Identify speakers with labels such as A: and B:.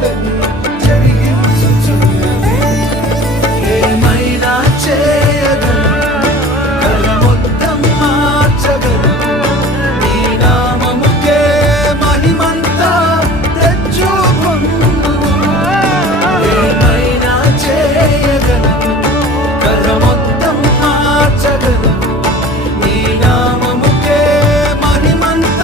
A: that